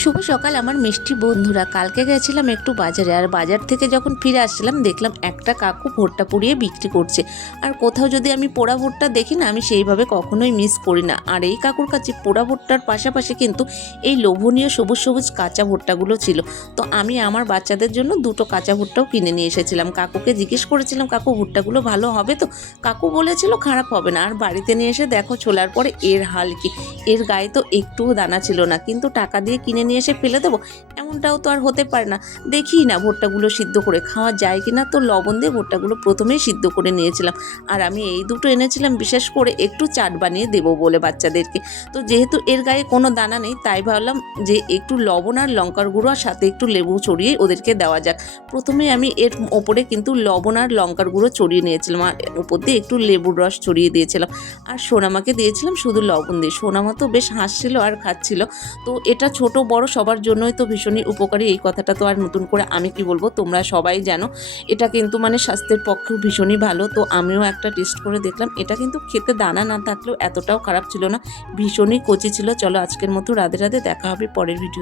শুভ সকাল আমার মিষ্টি বন্ধুরা। কালকে গেছিলাম একটু বাজারে, আর বাজার থেকে যখন ফিরে আসছিলাম দেখলাম একটা কাকু ভুট্টা পুড়িয়ে বিক্রি করছে। আর কোথাও যদি আমি পোড়া ভুট্টা দেখি না, আমি সেইভাবে কখনোই মিস করি না। আর এই কাকুর কাছে পোড়া ভুট্টার পাশাপাশি কিন্তু এই লোভনীয় সবুজ সবুজ কাঁচা ভুট্টাগুলো ছিল। তো আমি আমার বাচ্চাদের জন্য দুটো কাঁচা ভুট্টাও কিনে নিয়ে এসেছিলাম। কাকুকে জিজ্ঞেস করেছিলাম, কাকু ভুট্টাগুলো ভালো হবে তো? কাকু বলেছিল খারাপ হবে না। আর বাড়িতে নিয়ে এসে দেখো ছোলার পরে এর হাল কি! এর গায়ে তো একটুও দানা ছিল না, কিন্তু টাকা দিয়ে কিনে নিয়ে এসে ফেলে দেবো এমনটাও তো আর হতে পারে না। দেখি না ভুট্টাগুলো সিদ্ধ করে খাওয়া যায় কিনা। তো লবণ দিয়ে ভুট্টাগুলো প্রথমেই সিদ্ধ করে নিয়েছিলাম। আর আমি এই দুটো এনেছিলাম বিশেষ করে একটু চাট বানিয়ে দেবো বলে বাচ্চাদেরকে। তো যেহেতু এর গায়ে কোনো দানা নেই, তাই ভাবলাম যে একটু লবণ আর লঙ্কার গুঁড়ো আর সাথে একটু লেবু ছড়িয়ে ওদেরকে দেওয়া যাক। প্রথমে আমি এর ওপরে কিন্তু লবণ আর লঙ্কার গুঁড়ো ছড়িয়ে নিয়েছিলাম, আর ওপর দিয়ে একটু লেবুর রস ছড়িয়ে দিয়েছিলাম। আর সোনামাকে দিয়েছিলাম শুধু লবণ দিয়ে। সোনামা তো বেশ হাসছিল আর খাচ্ছিল। তো এটা ছোট বড় সবার জন্যই তো ভীষণই উপকারী, এই কথাটা তো আর নতুন করে আমি কি বলবো, তোমরা সবাই জানো। এটা কিন্তু মানে স্বাস্থ্যের পক্ষেও ভীষণই ভালো। তো আমিও একটা টেস্ট করে দেখলাম, এটা কিন্তু খেতে দানা না থাকলেও এতটাও খারাপ ছিল না, ভীষণই কচি ছিল। চলো আজকের মতো রাধে রাধে, দেখা হবে পরের ভিডিও।